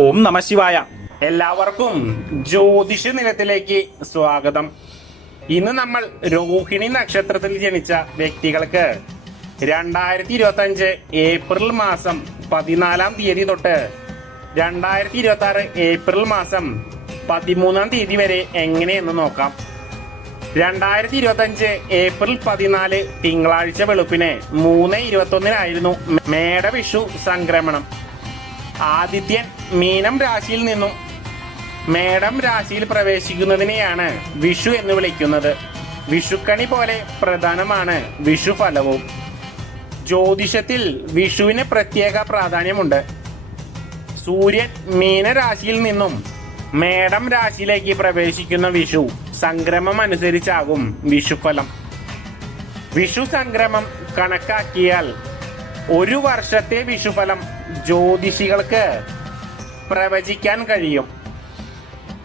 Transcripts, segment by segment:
ഓം നമ ശിവായ. എല്ലാവർക്കും ജ്യോതിഷ നിരത്തിലേക്ക് സ്വാഗതം. ഇന്ന് നമ്മൾ രോഹിണി നക്ഷത്രത്തിൽ ജനിച്ച വ്യക്തികൾക്ക് രണ്ടായിരത്തി ഇരുപത്തി അഞ്ച് ഏപ്രിൽ മാസം പതിനാലാം തീയതി തൊട്ട് രണ്ടായിരത്തി ഇരുപത്തി ആറ് ഏപ്രിൽ മാസം പതിമൂന്നാം തീയതി വരെ എങ്ങനെയെന്ന് നോക്കാം. രണ്ടായിരത്തി ഇരുപത്തി അഞ്ച് ഏപ്രിൽ പതിനാല് തിങ്കളാഴ്ച വെളുപ്പിന് മൂന്ന് ഒന്നിനായിരുന്നു മേടവിഷു സംക്രമണം. ആദിത്യൻ മീനം രാശിയിൽ നിന്നും മേടം രാശിയിൽ പ്രവേശിക്കുന്നതിനെയാണ് വിഷു എന്ന് വിളിക്കുന്നത്. വിഷുക്കണി പോലെ പ്രധാനമാണ് വിഷു ഫലവും. ജ്യോതിഷത്തിൽ വിഷുവിന് പ്രത്യേക പ്രാധാന്യമുണ്ട്. സൂര്യൻ മീനരാശിയിൽ നിന്നും മേടം രാശിയിലേക്ക് പ്രവേശിക്കുന്ന വിഷു സംക്രമം അനുസരിച്ചാകും വിഷുഫലം വിഷു സംക്രമം കണക്കാക്കിയാൽ ഒരു വർഷത്തെ വിഷുഫലം ജ്യോതിഷികൾക്ക് പ്രവചിക്കാൻ കഴിയും.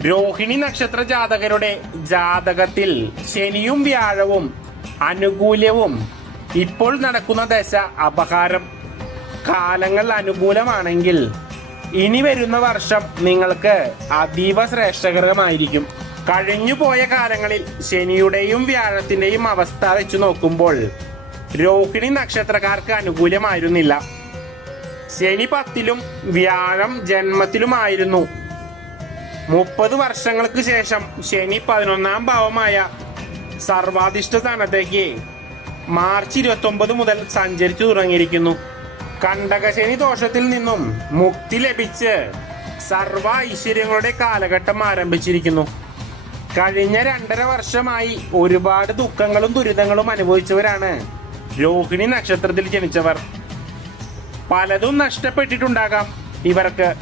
രോഹിണി നക്ഷത്ര ജാതകരുടെ ജാതകത്തിൽ ശനിയും വ്യാഴവും അനുകൂല്യവും ഇപ്പോൾ നടക്കുന്ന ദശ അപഹാരം. കാലങ്ങൾ അനുകൂലമാണെങ്കിൽ ഇനി വരുന്ന വർഷം നിങ്ങൾക്ക് അതീവ ശ്രേഷ്ഠകരമായിരിക്കും. കഴിഞ്ഞുപോയ കാലങ്ങളിൽ ശനിയുടെയും വ്യാഴത്തിന്റെയും അവസ്ഥ വെച്ച് നോക്കുമ്പോൾ രോഹിണി നക്ഷത്രക്കാർക്ക് അനുകൂലമായിരുന്നില്ല ശനി പത്തിലും വ്യാഴം ജന്മത്തിലുമായിരുന്നു. മുപ്പത് വർഷങ്ങൾക്ക് ശേഷം ശനി പതിനൊന്നാം ഭാവമായ സർവാധിഷ്ഠ സ്ഥാനത്തേക്ക് മാർച്ച് ഇരുപത്തി ഒമ്പത് മുതൽ സഞ്ചരിച്ചു തുടങ്ങിയിരിക്കുന്നു. കണ്ടകശനി ദോഷത്തിൽ നിന്നും മുക്തി ലഭിച്ച് സർവ ഐശ്വര്യങ്ങളുടെ കാലഘട്ടം ആരംഭിച്ചിരിക്കുന്നു. കഴിഞ്ഞ രണ്ടര വർഷമായി ഒരുപാട് ദുഃഖങ്ങളും ദുരിതങ്ങളും അനുഭവിച്ചവരാണ് രോഹിണി നക്ഷത്രത്തിൽ ജനിച്ചവർ. പലതും നഷ്ടപ്പെട്ടിട്ടുണ്ടാകാം. ഇവർക്ക്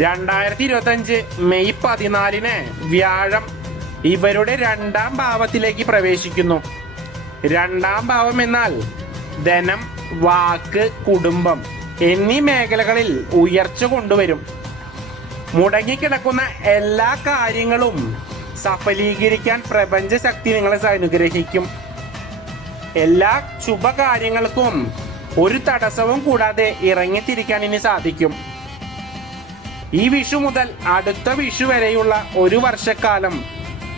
രണ്ടായിരത്തി ഇരുപത്തി അഞ്ച് മെയ് പതിനാലിന് വ്യാഴം ഇവരുടെ രണ്ടാം ഭാവത്തിലേക്ക് പ്രവേശിക്കുന്നു. രണ്ടാം ഭാവം എന്നാൽ ധനം വാക്ക് കുടുംബം എന്നീ മേഖലകളിൽ ഉയർച്ച കൊണ്ടുവരും. മുടങ്ങിക്കിടക്കുന്ന എല്ലാ കാര്യങ്ങളും സഫലീകരിക്കാൻ പ്രപഞ്ച ശക്തി നിങ്ങളെ അനുഗ്രഹിക്കും. എല്ലാ ശുഭകാര്യങ്ങൾക്കും ഒരു തടസ്സവും കൂടാതെ ഇറങ്ങിത്തിരിക്കാൻ ഇനി സാധിക്കും. ഈ വിഷു മുതൽ അടുത്ത വിഷു വരെയുള്ള ഒരു വർഷക്കാലം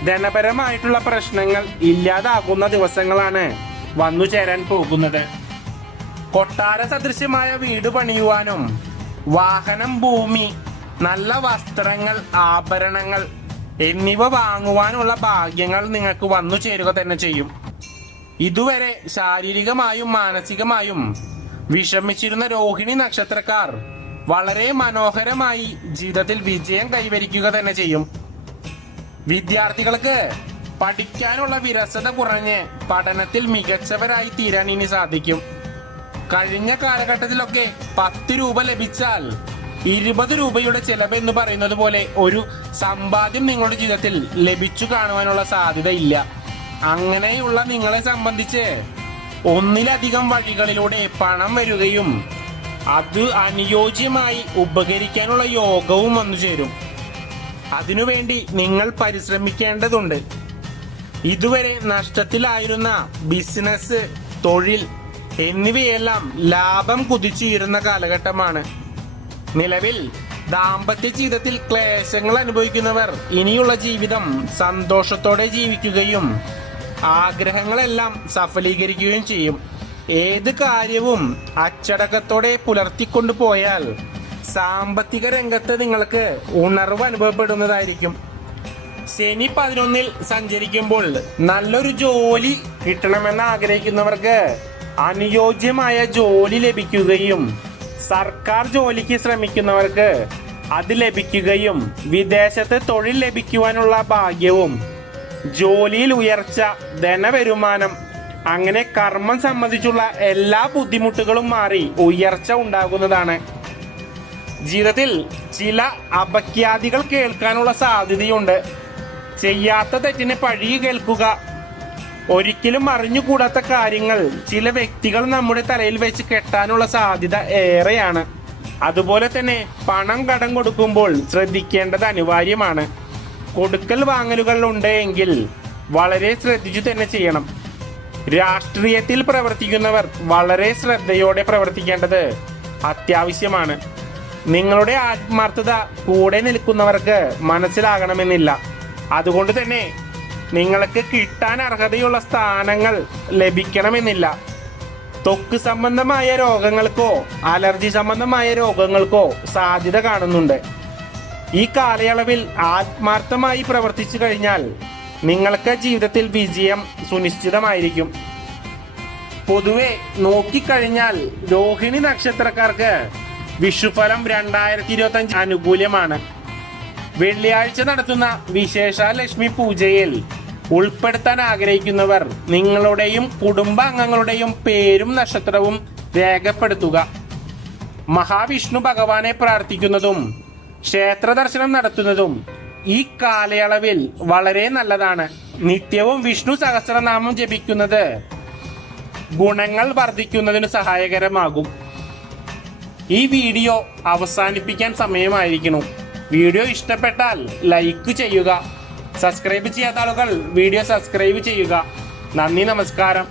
ധനപരമായിട്ടുള്ള പ്രശ്നങ്ങൾ ഇല്ലാതാകുന്ന ദിവസങ്ങളാണ് വന്നു ചേരാൻ പോകുന്നത്. കൊട്ടാര സദൃശ്യമായ വീട് പണിയുവാനും വാഹനം ഭൂമി നല്ല വസ്ത്രങ്ങൾ ആഭരണങ്ങൾ എന്നിവ വാങ്ങുവാനുള്ള ഭാഗ്യങ്ങൾ നിങ്ങൾക്ക് വന്നു ചേരുക തന്നെ ചെയ്യും. ഇതുവരെ ശാരീരികമായും മാനസികമായും വിഷമിച്ചിരുന്ന രോഹിണി നക്ഷത്രക്കാർ വളരെ മനോഹരമായി ജീവിതത്തിൽ വിജയം കൈവരിക്കുക തന്നെ ചെയ്യും. വിദ്യാർത്ഥികൾക്ക് പഠിക്കാനുള്ള വിരസത കുറഞ്ഞ് പഠനത്തിൽ മികച്ചവരായി തീരാൻ ഇനി സാധിക്കും. കഴിഞ്ഞ കാലഘട്ടത്തിലൊക്കെ പത്ത് രൂപ ലഭിച്ചാൽ ഇരുപത് രൂപയുടെ ചെലവ് എന്ന് പറയുന്നത് പോലെ ഒരു സമ്പാദ്യം നിങ്ങളുടെ ജീവിതത്തിൽ ലഭിച്ചു കാണുവാനുള്ള സാധ്യത ഇല്ല അങ്ങനെയുള്ള നിങ്ങളെ സംബന്ധിച്ച് ഒന്നിലധികം വഴികളിലൂടെ പണം വരികയും അത് അനുയോജ്യമായി ഉപകരിക്കാനുള്ള യോഗവും വന്നു ചേരും. അതിനുവേണ്ടി നിങ്ങൾ പരിശ്രമിക്കേണ്ടതുണ്ട്. ഇതുവരെ നഷ്ടത്തിലായിരുന്ന ബിസിനസ് തൊഴിൽ എന്നിവയെല്ലാം ലാഭം കുതിച്ചുയരുന്ന കാലഘട്ടമാണ്. നിലവിൽ ദാമ്പത്യ ജീവിതത്തിൽ ക്ലേശങ്ങൾ അനുഭവിക്കുന്നവർ ഇനിയുള്ള ജീവിതം സന്തോഷത്തോടെ ജീവിക്കുകയും ആഗ്രഹങ്ങളെല്ലാം സഫലീകരിക്കുകയും ചെയ്യും. ഏത് കാര്യവും അച്ചടക്കത്തോടെ പുലർത്തിക്കൊണ്ടു പോയാൽ സാമ്പത്തിക രംഗത്ത് നിങ്ങൾക്ക് ഉണർവ് അനുഭവപ്പെടുന്നതായിരിക്കും. ശനി പതിനൊന്നിൽ സഞ്ചരിക്കുമ്പോൾ നല്ലൊരു ജോലി കിട്ടണമെന്ന് ആഗ്രഹിക്കുന്നവർക്ക് അനുയോജ്യമായ ജോലി ലഭിക്കുകയും സർക്കാർ ജോലിക്ക് ശ്രമിക്കുന്നവർക്ക് അത് ലഭിക്കുകയും വിദേശത്ത് തൊഴിൽ ലഭിക്കുവാനുള്ള ഭാഗ്യവും ജോലിയിൽ ഉയർച്ച ധനവരുമാനം അങ്ങനെ കർമ്മം സംബന്ധിച്ചുള്ള എല്ലാ ബുദ്ധിമുട്ടുകളും മാറി ഉയർച്ച ഉണ്ടാകുന്നതാണ്. ജീവിതത്തിൽ ചില അപഖ്യാതികൾ കേൾക്കാനുള്ള സാധ്യതയുണ്ട്. ചെയ്യാത്ത തെറ്റിനെ പഴി കേൾക്കുക. ഒരിക്കലും അറിഞ്ഞുകൂടാത്ത കാര്യങ്ങൾ ചില വ്യക്തികൾ നമ്മുടെ തലയിൽ വെച്ച് കെട്ടാനുള്ള സാധ്യത ഏറെയാണ്. അതുപോലെ തന്നെ പണം കടം കൊടുക്കുമ്പോൾ ശ്രദ്ധിക്കേണ്ടത് അനിവാര്യമാണ്. കൊടുക്കൽ വാങ്ങലുകൾ ഉണ്ടെങ്കിൽ വളരെ ശ്രദ്ധിച്ചു തന്നെ ചെയ്യണം. രാഷ്ട്രീയത്തിൽ പ്രവർത്തിക്കുന്നവർ വളരെ ശ്രദ്ധയോടെ പ്രവർത്തിക്കേണ്ടത് അത്യാവശ്യമാണ്. നിങ്ങളുടെ ആത്മാർത്ഥത കൂടെ നിൽക്കുന്നവർക്ക് മനസ്സിലാകണമെന്നില്ല. അതുകൊണ്ട് തന്നെ നിങ്ങൾക്ക് കിട്ടാൻ അർഹതയുള്ള സ്ഥാനങ്ങൾ ലഭിക്കണമെന്നില്ല. ത്വക്ക് സംബന്ധമായ രോഗങ്ങൾക്കോ അലർജി സംബന്ധമായ രോഗങ്ങൾക്കോ സാധ്യത കാണുന്നുണ്ട്. ഈ കാലയളവിൽ ആത്മാർത്ഥമായി പ്രവർത്തിച്ചു കഴിഞ്ഞാൽ നിങ്ങൾക്ക് ജീവിതത്തിൽ വിജയം സുനിശ്ചിതമായിരിക്കും. പൊതുവെ നോക്കിക്കഴിഞ്ഞാൽ രോഹിണി നക്ഷത്രക്കാർക്ക് വിഷുഫലം രണ്ടായിരത്തി ഇരുപത്തി അഞ്ച് വെള്ളിയാഴ്ച നടത്തുന്ന വിശേഷ ലക്ഷ്മി പൂജയിൽ ഉൾപ്പെടുത്താൻ ആഗ്രഹിക്കുന്നവർ നിങ്ങളുടെയും കുടുംബാംഗങ്ങളുടെയും പേരും നക്ഷത്രവും രേഖപ്പെടുത്തുക. മഹാവിഷ്ണു ഭഗവാനെ പ്രാർത്ഥിക്കുന്നതും ക്ഷേത്ര ദർശനം നടത്തുന്നതും ഈ കാലയളവിൽ വളരെ നല്ലതാണ്. നിത്യവും വിഷ്ണു സഹസ്രനാമം ജപിക്കുന്നത് ഗുണങ്ങൾ വർദ്ധിക്കുന്നതിന് സഹായകരമാകും. ഈ വീഡിയോ അവസാനിപ്പിക്കാൻ സമയമായിരിക്കണം വീഡിയോ ഇഷ്ടപ്പെട്ടാൽ ലൈക്ക് ചെയ്യുക. സബ്സ്ക്രൈബ് ചെയ്യാത്ത ആളുകൾ വീഡിയോ സബ്സ്ക്രൈബ് ചെയ്യുക. നന്ദി നമസ്കാരം.